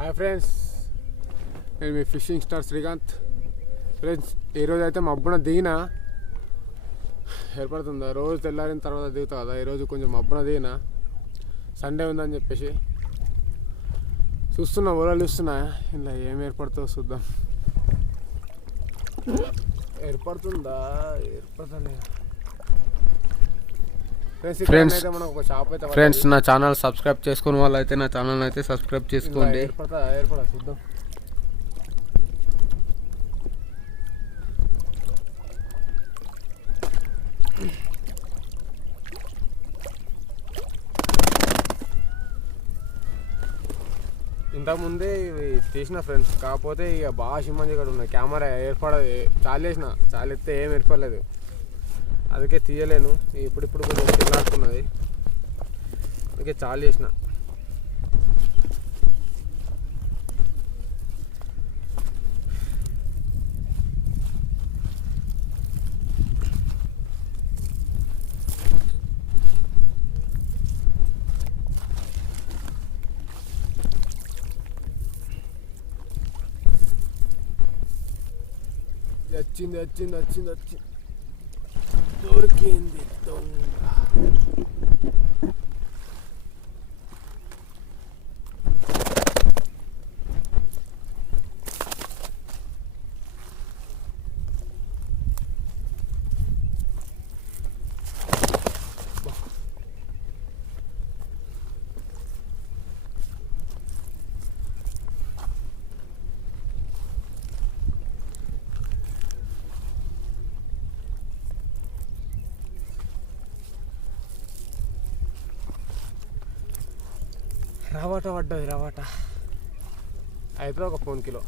Hi friends, నేను మీ fishing star Srikanth. Friends, ఈరోజు అయితే మబ్బున దిగిన ఏర్పడుతుందా, రోజు తెల్లారిన తర్వాత దిగుతా కదా. ఈరోజు కొంచెం మబ్బున దిగిన, సండే ఉందని చెప్పేసి చూస్తున్నా, ఊరలు చూస్తున్నా. ఇలా ఏం ఏర్పడుతుందో చూద్దాం. ఏర్పడుతుందా, ఏర్పడతలే. ఫ్రెండ్స్, నా ఛానల్ సబ్స్క్రైబ్ చేసుకున్న వాళ్ళు అయితే నా ఛానల్ అయితే సబ్స్క్రైబ్ చేసుకోండి. ఏర్పడా చూద్దాం. ఇంతకుముందే ఇవి తీసిన ఫ్రెండ్స్, కాకపోతే ఇక బాగా సిమ్మంది ఇక్కడ ఉన్నాయి. కెమెరా ఏర్పడదు, చాలేసిన చాలెత్తే ఏం ఏర్పడలేదు, అందుకే తీయలేను. ఇప్పుడిప్పుడు కొంచెం చిల్లాడుతున్నది, అందుకే చాలు చేసిన. వచ్చింది వచ్చింది వచ్చింది వచ్చింది, దొరికింది దొంగ. రవాట పడ్డది, రవాట అయితే ఒక 1 కిలో.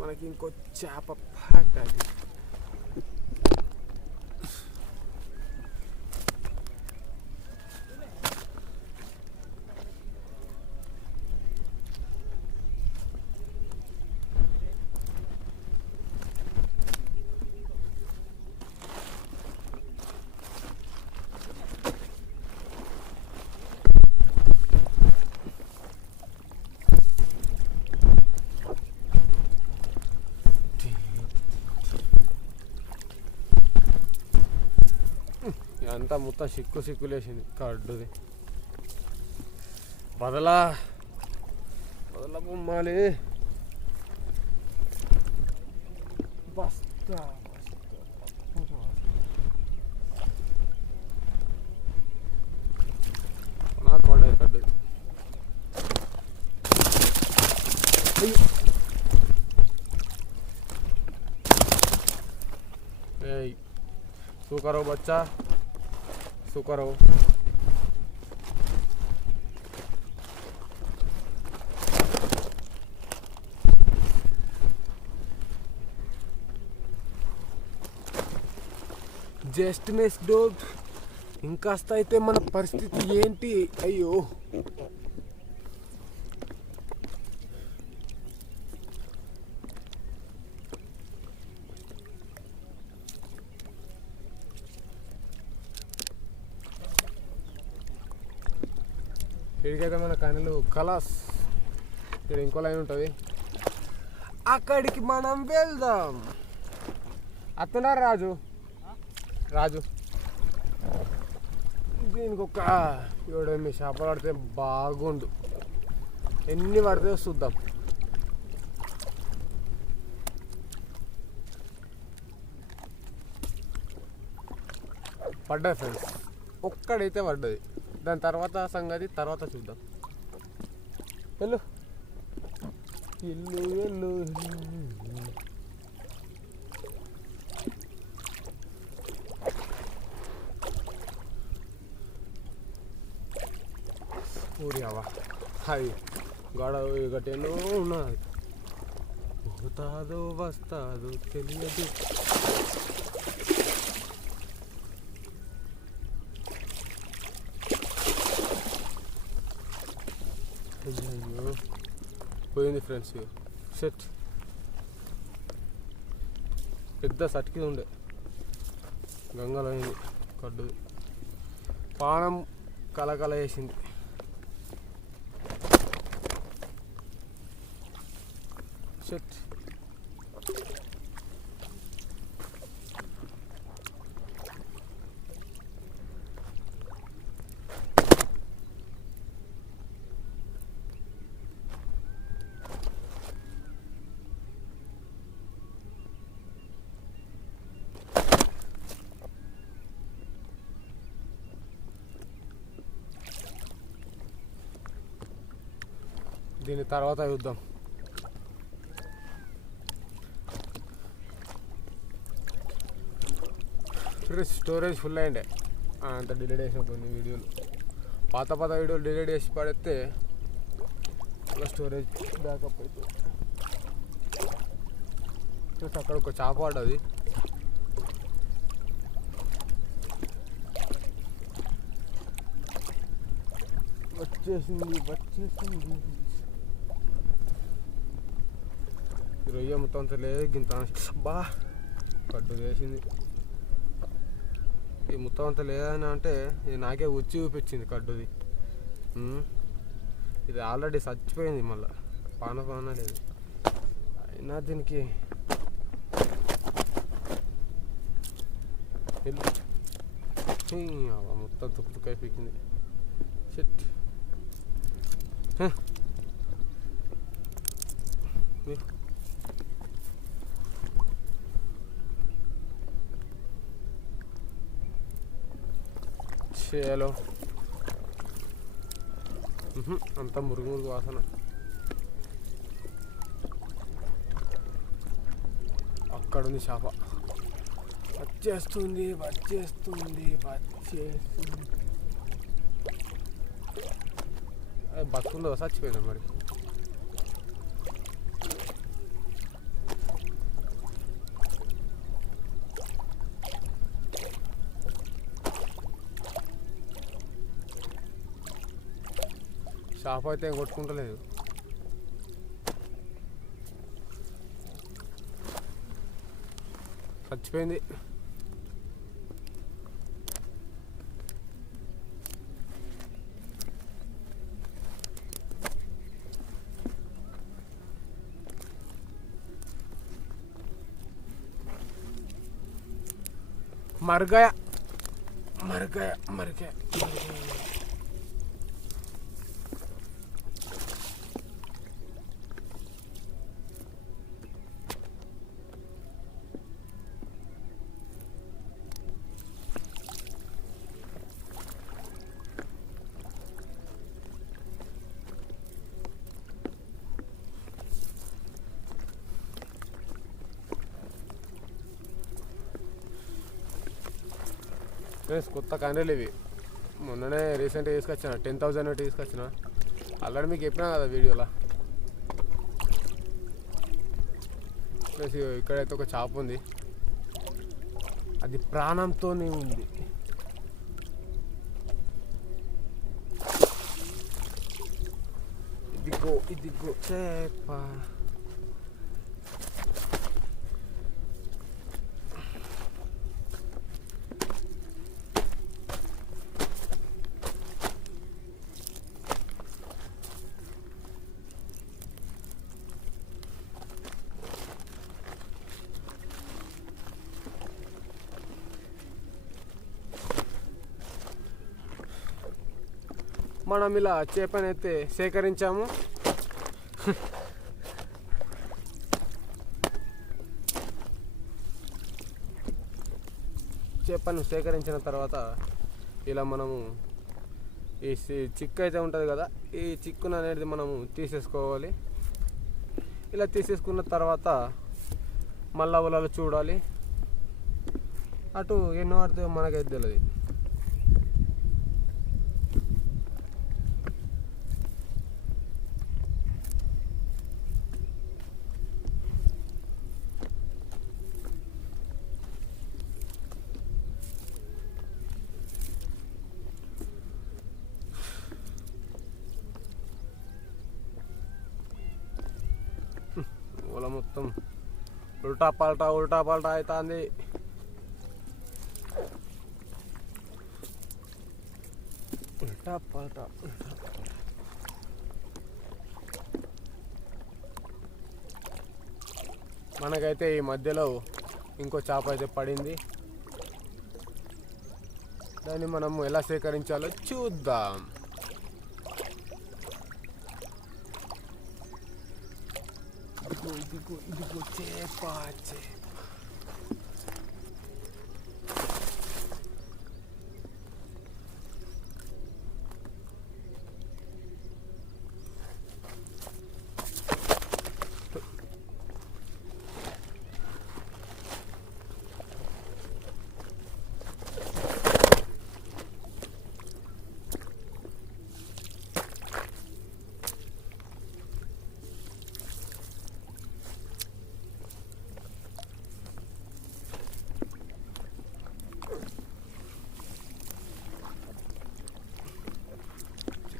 మనకి ఇంకో చేప పడ్డది. అంతా మొత్తం సిక్కులేసింది కడ్డుది. బదలా బొమ్మాలి. బస్తా నాకు పడ్డది కడ్డుది. शू करो बच्चा, शू करो. Just miss డోగ్. ఇంకాస్త అయితే మన పరిస్థితి ఏంటి? అయ్యో, ఇక్కడికైతే మన కనులు కలాస్. ఇక్కడ ఇంకో లైన్ ఉంటుంది, అక్కడికి మనం వెళ్దాం. అత్తన్నారు రాజు, రాజు దీనికి ఒక 7-8 చేపలు పడితే బాగుండు. ఎన్ని పడితే చూద్దాం. పడ్డది ఫ్రెండ్స్, ఒక్కడైతే పడ్డది. దాని తర్వాత సంగతి తర్వాత చూద్దాం. వెళ్ళు. ఇల్లు ఇల్లు ఊరియావా అది గొడవ గట్టెన్నో ఉన్నది పోతాదో వస్తాదో తెలియదు. అయ్యో పోయింది ఫ్రెండ్స్. సెట్ పెద్ద సట్కి ఉండే గంగలో అయింది కడ్డు పానం కలకల వేసింది. సెట్ దీని తర్వాత చూద్దాం. స్టోరేజ్ ఫుల్ అయిండే అంత డిలీట్ చేసిన కొన్ని వీడియోలు, పాత వీడియోలు డిలీట్ చేసి పడితే అలా స్టోరేజ్ బ్యాకప్ అవుతుంది. అక్కడ ఒక చేప పడ్డది. వచ్చేసింది రొయ్య మొత్తం అంత లేదు గింత బా కడ్డు వేసింది. ఈ మొత్తం అంత లేదని అంటే ఇది నాకే వచ్చి చూపించింది కడ్డుది. ఇది ఆల్రెడీ చచ్చిపోయింది, మళ్ళీ పాన లేదు. అయినా దీనికి మొత్తం తుక్కు అయిపోయింది. షిట్ చేయాలో అంత మురుగు వాసన. అక్కడుంది చేప, వచ్చేస్తుంది. బతుకుందో చచ్చిపోయిందా మరి? చేప అయితే కొట్టుకుంటలేదు. చచ్చిపోయింది. మరగాయ కొత్త కండలు ఇవి. మొన్ననే రీసెంట్గా తీసుకొచ్చిన 10,000 తీసుకొచ్చిన. ఆల్రెడీ మీకు చెప్పినా కదా వీడియోలో. ప్లస్ ఇక్కడైతే ఒక చేప ఉంది, అది ప్రాణంతోనే ఉంది. ఇదిగో చేప. మనం ఇలా చేపనైతే సేకరించాము. చేపను సేకరించిన తర్వాత ఇలా మనము ఈ చిక్కు అయితే ఉంటుంది కదా, ఈ చిక్కును అనేది మనము తీసేసుకోవాలి. ఇలా తీసేసుకున్న తర్వాత మళ్ళా వలలో చూడాలి. అటు ఎన్నో పడితే మనకైతే తెలియదు. వల మొత్తం ఉల్టా పల్టా అవుతుంది. ఉల్టా పల్టా మనకైతే ఈ మధ్యలో ఇంకో చేప అయితే పడింది. దాన్ని మనం ఎలా సేకరించాలో చూద్దాం. ఇదిగో చేప.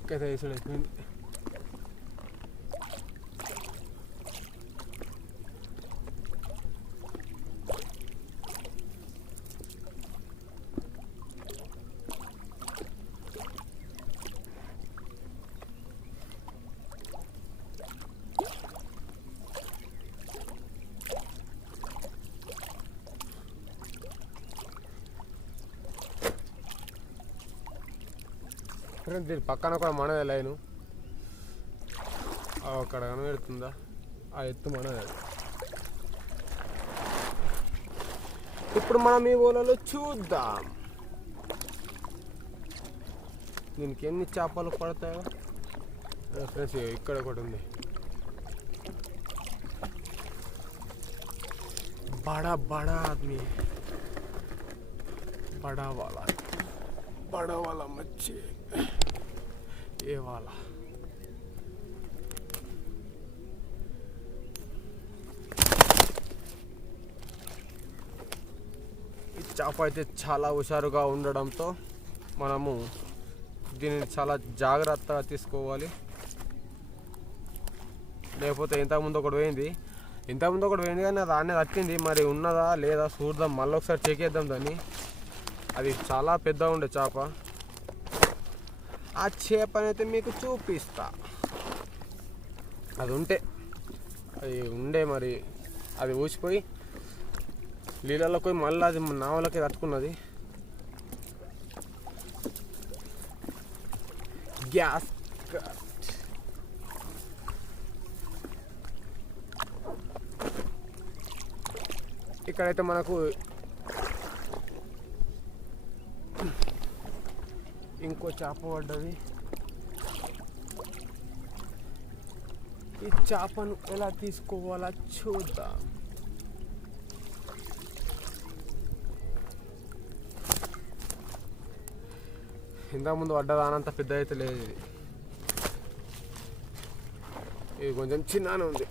చిక్కగా వేసుడు అయిపోయింది. దీని పక్కన కూడా మనదే లైను, అక్కడ కనబడుతుందా ఆ ఎత్తు మనదే. ఇప్పుడు మనం ఈ ఓలలో చూద్దాం దీనికి ఎన్ని చేపలు పడతాయో. ఫ్రెండ్స్ ఇక్కడ ఒకటి ఉంది, బడా బడా ఆద్మీ, बड़ा वाला मच्छी ये वाला. ఈ చేప అయితే చాలా హుషారుగా ఉండడంతో మనము దీనిని చాలా జాగ్రత్తగా తీసుకోవాలి. లేకపోతే ఇంతకుముందు ఒకటి పోయింది కానీ అది ఆనే తట్టింది. మరి ఉన్నదా లేదా చూద్దాం, మళ్ళీ ఒకసారి చెక్ చేద్దాం దాన్ని. అది చాలా పెద్దగా ఉండే చేప. ఆ చేపనైతే మీకు చూపిస్తా. అది ఉండే మరి అది ఊసిపోయి నీళ్ళలో పోయి మళ్ళీ అది నావలకి తట్టుకున్నది. గ్యాస్ ఇక్కడైతే మనకు ఇంకో చేప పడ్డది. ఈ చేపను ఎలా తీసుకోవాలా చూద్దాం. ఇంతకుముందు పడ్డదానంత పెద్ద అయితే లేదు, ఇది కొంచెం చిన్ననే ఉంది.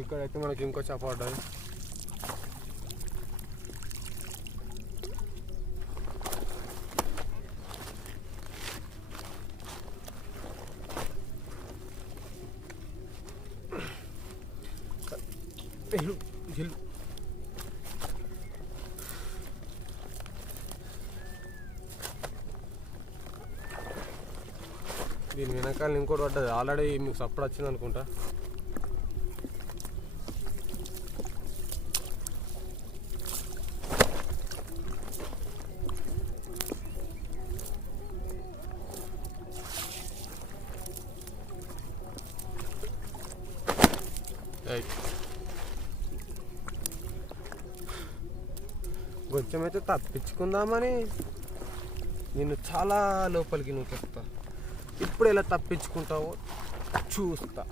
ఇక్కడైతే మనకి ఇంకో చేప పడ్డది. దీని వెనకాల ఇంకోటి పడ్డది, ఆల్రెడీ మీకు సప్పుడు వచ్చింది అనుకుంటా. కొంచెం అయితే తప్పించుకుందామని నేను చాలా లోపలికి నువ్వు చెప్తా. ఇప్పుడు ఎలా తప్పించుకుంటావో చూస్తా.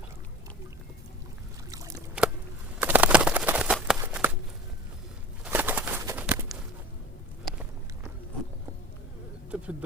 పెద్ద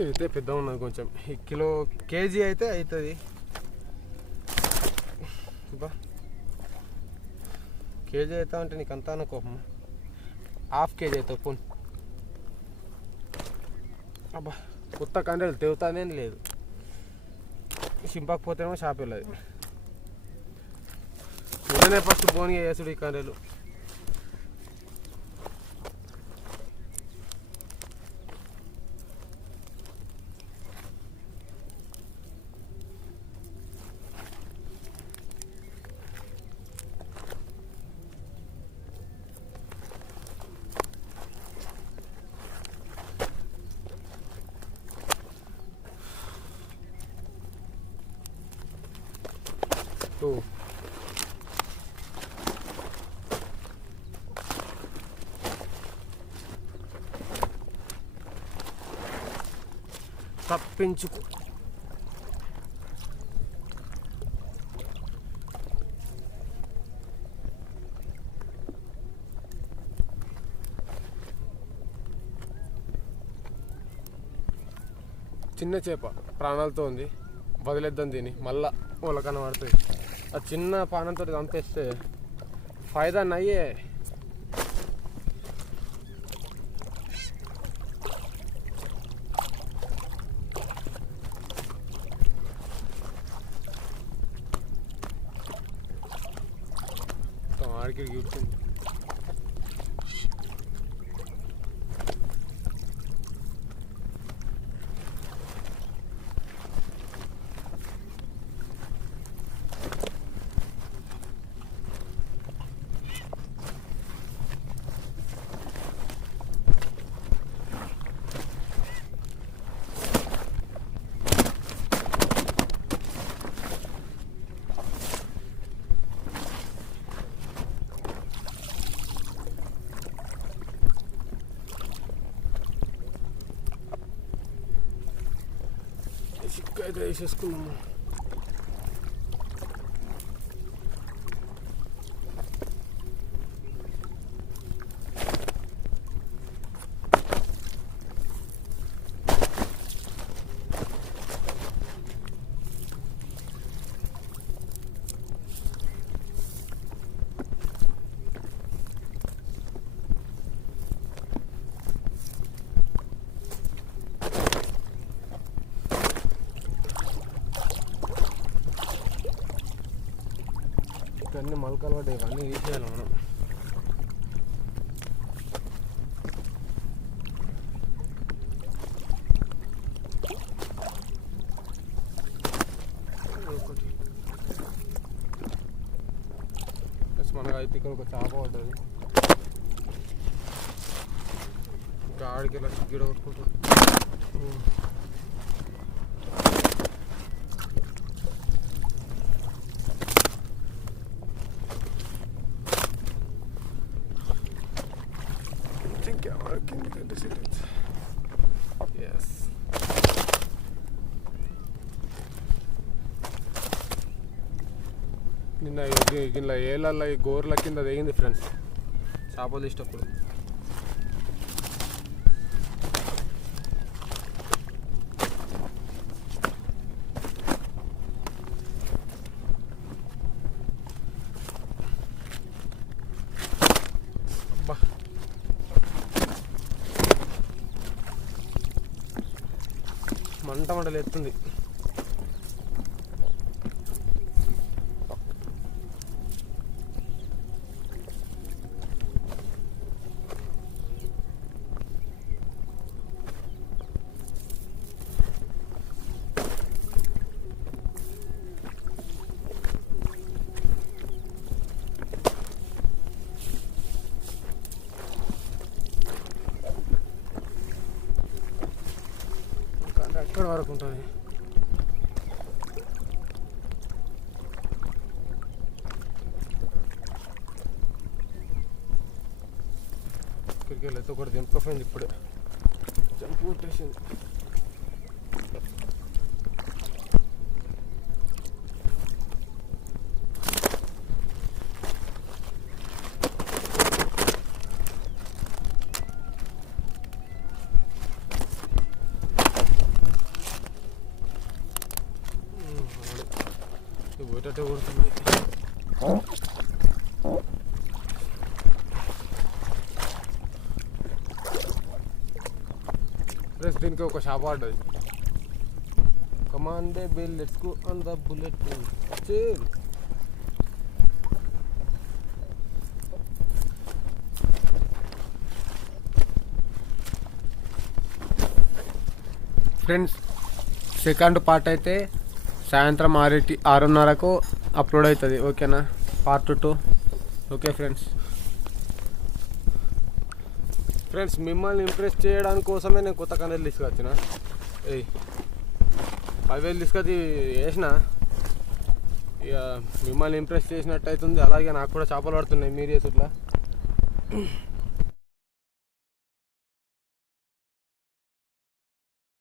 అయితే పెద్ద ఉన్నది కొంచెం. కేజీ అయితే అవుతుంది. బా కేజీ అవుతా అంటే నీకు అంతా కోపం. హాఫ్ కేజీ అవుతావు పోను. అబ్బా కొత్త కండలు తెగుతానే లేదు. సింపకపోతేనేమో షాప్ వెళ్ళదు. నిన్ననే ఫస్ట్ బోన్ వేసుడు ఈ కండలు. తప్పించుకో. చిన్న చేప ప్రాణాలతో ఉంది, వదిలేద్దాం దీన్ని. మళ్ళా వాళ్ళకన్నా పడుతుంది. ఆ చిన్న పానంతో చంపేస్తే ఫాయిదా నయ్యే. ఆడికి కూర్చుంది. అయితే వేసేసుకున్నాము. అన్ని మొలకలు పడ్డాయి, ఇవన్నీ తీసేయాలి మనం. మనకు అయితే ఇక్కడ ఒక చేప పడ్డది. గాడికి ఇలా గిడ కొట్టుకుంటాడు. ఎస్ నిన్న ఇలా ఏళ్ళల్లో ఈ గోర్ల కింద దిగింది ఫ్రెండ్స్ చేపలు తీసేటప్పుడు. మంటలు ఎత్తుంది. ఎక్కడ వరకు ఉంటుంది? ఇక్కడికి వెళ్ళి ఒకటి దింపుకోపోయింది, ఇప్పుడు జంప్ కొట్టేసింది. పోయేటట్టే కొడుతుంది. ఫ్రెండ్స్ దీనికి ఒక shop order. Come on baby let's go on the bullet. Friends second part అయితే సాయంత్రం 6:30కు అప్లోడ్ అవుతుంది. ఓకేనా? పార్ట్ 2. Okay friends. మిమ్మల్ని ఇంప్రెస్ చేయడానికి కోసమే నేను కొత్త కన్నెలు తీసుకొచ్చిన. 10,000 తీసుకొచ్చి వేసిన. ఇక మిమ్మల్ని ఇంప్రెస్ చేసినట్టు అవుతుంది. అలాగే నాకు కూడా చేపలు పడుతున్నాయి మీరు చేసి ఇట్లా.